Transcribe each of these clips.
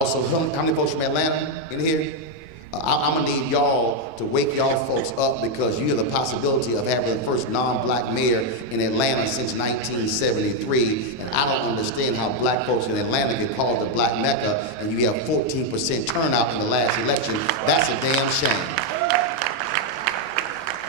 Also, how many folks from Atlanta in here? I'm gonna need y'all to wake y'all folks up because you have the possibility of having the first non-black mayor in Atlanta since 1973. And I don't understand how black folks in Atlanta get called the Black Mecca and you have 14% turnout in the last election. That's a damn shame.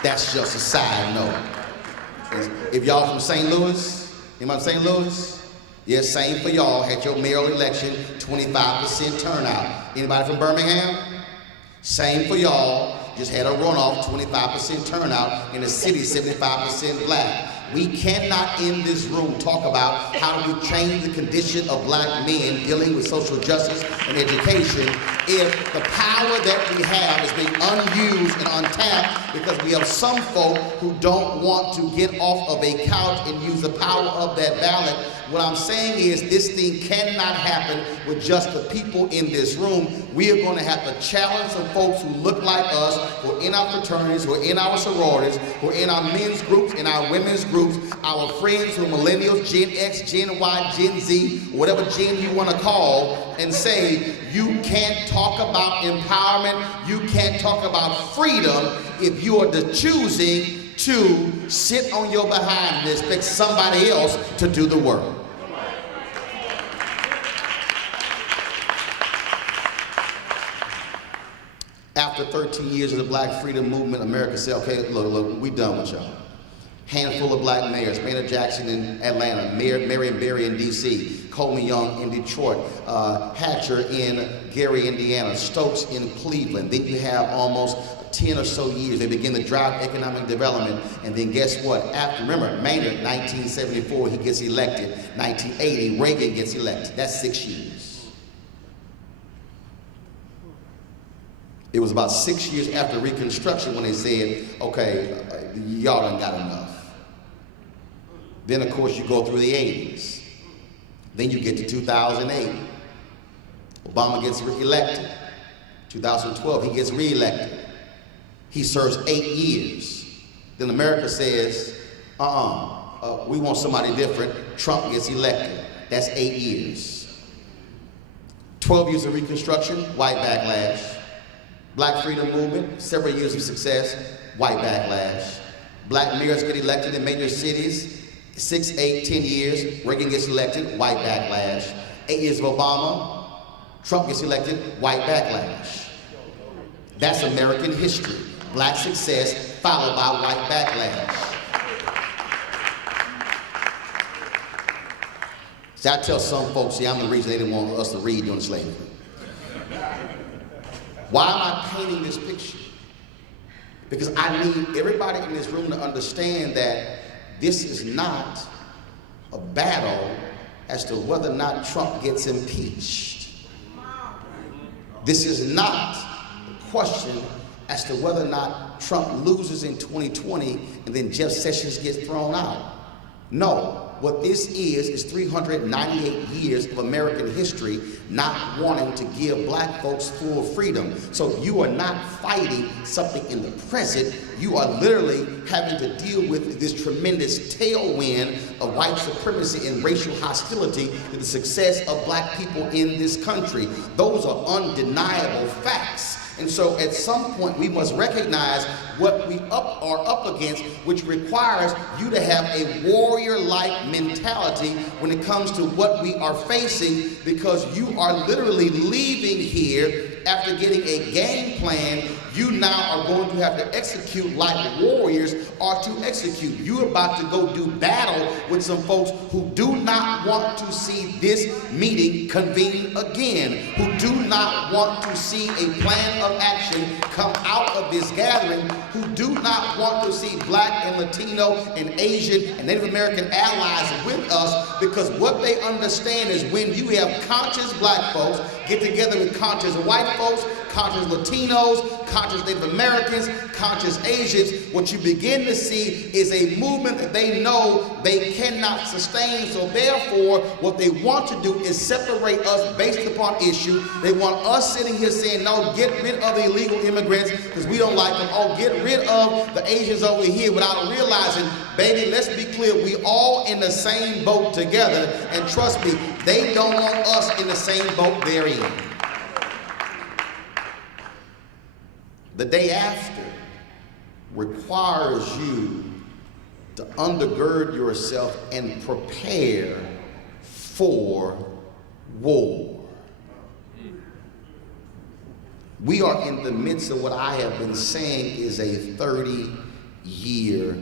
That's just a side note. If y'all from St. Louis, anybody from St. Louis? Yes, same for y'all. Had your mayoral election, 25% turnout. Anybody from Birmingham? Same for y'all. Just had a runoff, 25% turnout in a city, 75% black. We cannot in this room talk about how do we change the condition of black men dealing with social justice and education if the power that we have is being unused and untapped because we have some folk who don't want to get off of a couch and use the power of that ballot. What I'm saying is this thing cannot happen with just the people in this room. We are going to have to challenge some folks who look like us, who are in our fraternities, who are in our sororities, who are in our men's groups, in our women's groups, our friends who are millennials, Gen X, Gen Y, Gen Z, whatever gen you want to call, and say you can't talk about empowerment, you can't talk about freedom if you are choosing to sit on your behind and expect somebody else to do the work. After 13 years of the black freedom movement, America said, okay, look, we done with y'all. Handful of black mayors, Maynard Jackson in Atlanta, Marion Barry in DC, Coleman Young in Detroit, Hatcher in Gary, Indiana, Stokes in Cleveland. Then you have almost 10 or so years, they begin to drive economic development, and then guess what? Remember, Maynard, 1974, he gets elected. 1980, Reagan gets elected. That's 6 years. It was about 6 years after Reconstruction when they said, okay, y'all done got enough. Then, of course, you go through the 80s. Then you get to 2008. Obama gets elected. 2012, he gets reelected. He serves 8 years. Then America says, we want somebody different. Trump gets elected. That's 8 years. 12 years of Reconstruction, white backlash. Black freedom movement, several years of success, white backlash. Black mayors get elected in major cities, 6, 8, 10 years. Reagan gets elected, white backlash. 8 years of Obama, Trump gets elected, white backlash. That's American history. Black success followed by white backlash. See, I tell some folks, see, I'm the reason they didn't want us to read during slavery. Why am I painting this picture? Because I need everybody in this room to understand that this is not a battle as to whether or not Trump gets impeached. This is not a question as to whether or not Trump loses in 2020 and then Jeff Sessions gets thrown out. No. What this is 398 years of American history not wanting to give black folks full freedom. So you are not fighting something in the present. You are literally having to deal with this tremendous tailwind of white supremacy and racial hostility to the success of black people in this country. Those are undeniable facts. And so at some point we must recognize what we are up against, which requires you to have a warrior-like mentality when it comes to what we are facing, because you are literally leaving here after getting a game plan. You now are going to have to execute like warriors are to execute. You're about to go do battle with some folks who do not want to see this meeting convened again, who do not want to see a plan of action come out of this gathering, who do not want to see black and Latino and Asian and Native American allies with us, because what they understand is when you have conscious black folks get together with conscious white folks, conscious Latinos, conscious Native Americans, conscious Asians, what you begin to see is a movement that they know they cannot sustain. So therefore, what they want to do is separate us based upon issue. They want us sitting here saying, no, get rid of the illegal immigrants because we don't like them. Oh, get rid of the Asians over here, without realizing, baby, let's be clear, we all in the same boat together. And trust me, they don't want us in the same boat they're in. The day after requires you to undergird yourself and prepare for war. We are in the midst of what I have been saying is a 30-year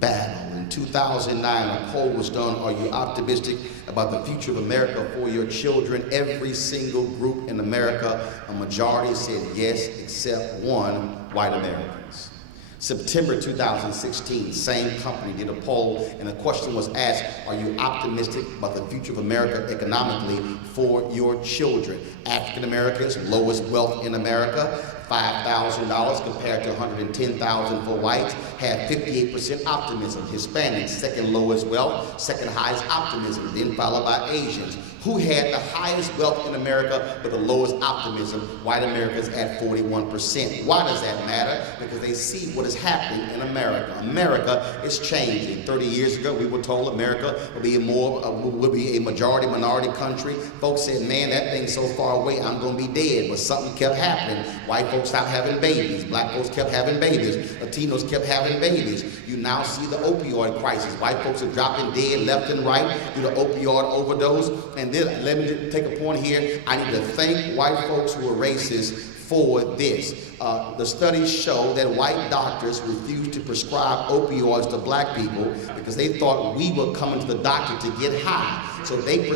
battle. In 2009, a poll was done, are you optimistic about the future of America for your children? Every single group in America, a majority said yes, except one, white Americans. September 2016, same company did a poll, and the question was asked, are you optimistic about the future of America economically for your children? African Americans, lowest wealth in America, $5,000 compared to $110,000 for whites, had 58% optimism. Hispanics, second lowest wealth, second highest optimism, then followed by Asians. Who had the highest wealth in America but the lowest optimism? White Americans at 41%. Why does that matter? Because they see what is happening in America. America is changing. 30 years ago, we were told America would be a majority minority country. Folks said, man, that thing's so far away, I'm gonna be dead. But something kept happening. White folks stopped having babies. Black folks kept having babies. Latinos kept having babies. You now see the opioid crisis. White folks are dropping dead left and right due to opioid overdose. And then, let me just take a point here. I need to thank white folks who are racist for this. The studies show that white doctors refused to prescribe opioids to black people because they thought we were coming to the doctor to get high. So they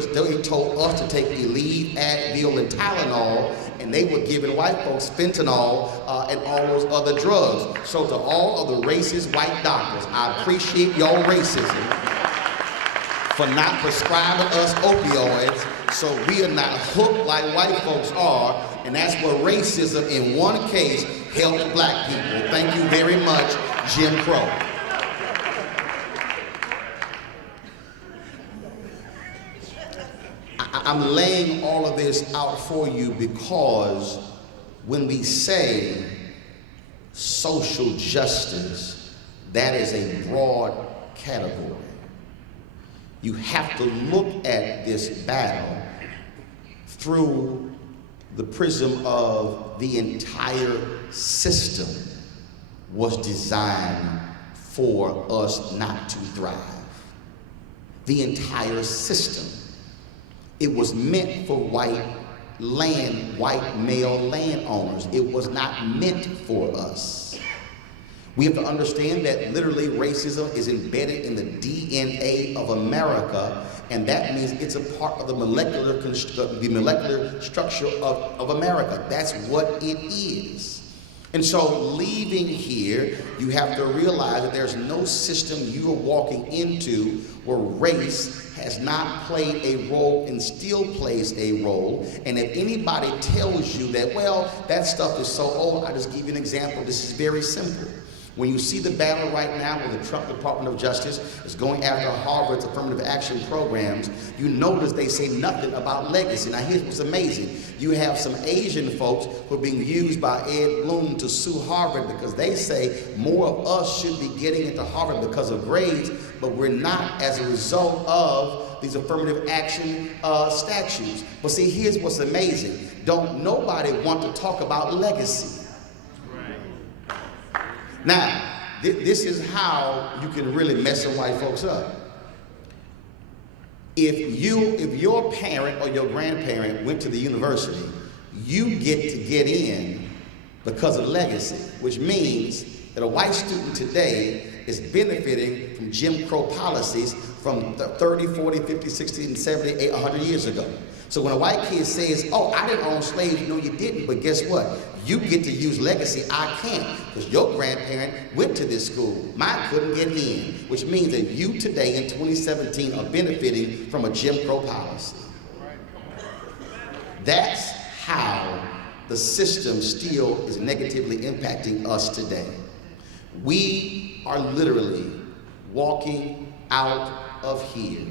told us to take Aleve, Advil, and Tylenol, and they were giving white folks fentanyl and all those other drugs. So to all of the racist white doctors, I appreciate your racism for not prescribing us opioids, so we are not hooked like white folks are, and that's where racism in one case helped black people. Thank you very much, Jim Crow. I'm laying all of this out for you because when we say social justice, that is a broad category. You have to look at this battle through the prism of the entire system was designed for us not to thrive. The entire system. It was meant for white male landowners. It was not meant for us. We have to understand that literally racism is embedded in the DNA of America, and that means it's a part of the molecular structure of America. That's what it is. And so leaving here, you have to realize that there's no system you are walking into where race has not played a role and still plays a role. And if anybody tells you that, well, that stuff is so old, I'll just give you an example. This is very simple. When you see the battle right now where the Trump Department of Justice is going after Harvard's affirmative action programs, you notice they say nothing about legacy. Now here's what's amazing. You have some Asian folks who are being used by Ed Bloom to sue Harvard because they say more of us should be getting into Harvard because of grades, but we're not as a result of these affirmative action statutes. But see, here's what's amazing. Don't nobody want to talk about legacy. Now, this is how you can really mess some white folks up. If your parent or your grandparent went to the university, you get to get in because of legacy, which means that a white student today is benefiting from Jim Crow policies from 30, 40, 50, 60, and 70, 100 years ago. So when a white kid says, oh, I didn't own slaves, no, you didn't, but guess what? You get to use legacy, I can't, because your grandparent went to this school. Mine couldn't get in, which means that you today in 2017 are benefiting from a Jim Crow policy. That's how the system still is negatively impacting us today. We are literally walking out of here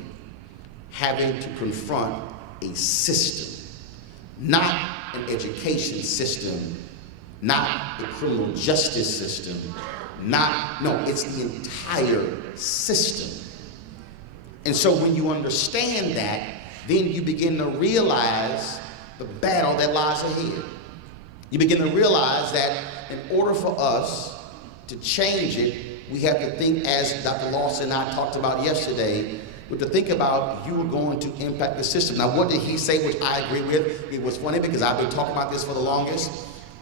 having to confront a system, not an education system, not the criminal justice system, it's the entire system. And so when you understand that, then you begin to realize the battle that lies ahead. You begin to realize that in order for us to change it, we have to think, as Dr. Lawson and I talked about yesterday, we have to think about you are going to impact the system. Now, what did he say, which I agree with? It was funny because I've been talking about this for the longest.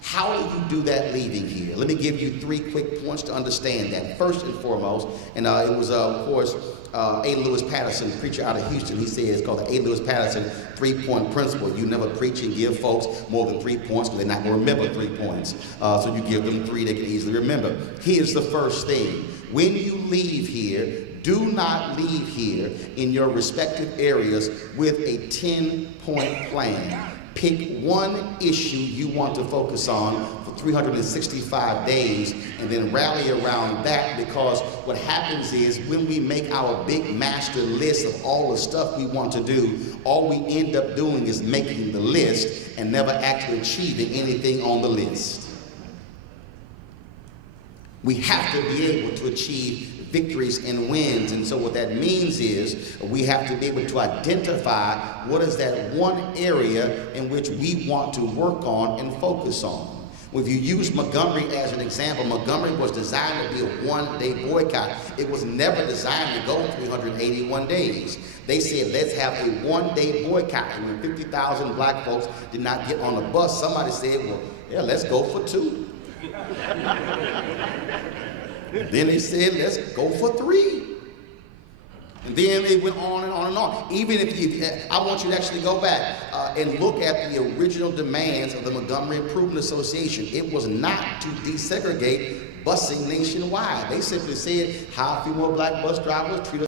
How do you do that leaving here? Let me give you 3 quick points to understand that. First and foremost, and it was, of course, A. Lewis Patterson, preacher out of Houston. He says, it's called the A. Lewis Patterson 3-point principle. You never preach and give folks more than 3 points because they're not going to remember 3 points. So you give them 3 they can easily remember. Here's the first thing. When you leave here, do not leave here in your respective areas with a 10-point plan. Pick one issue you want to focus on for 365 days and then rally around that, because what happens is when we make our big master list of all the stuff we want to do, all we end up doing is making the list and never actually achieving anything on the list. We have to be able to achieve victories and wins, and so what that means is we have to be able to identify what is that one area in which we want to work on and focus on. If you use Montgomery as an example, Montgomery was designed to be a one-day boycott. It was never designed to go 381 days. They said, let's have a one-day boycott. And when 50,000 black folks did not get on the bus, somebody said, well, yeah, let's go for 2. Then they said, let's go for 3. And then they went on and on and on. Even if I want you to actually go back and look at the original demands of the Montgomery Improvement Association. It was not to desegregate busing nationwide. They simply said, hire a few more black bus drivers, treat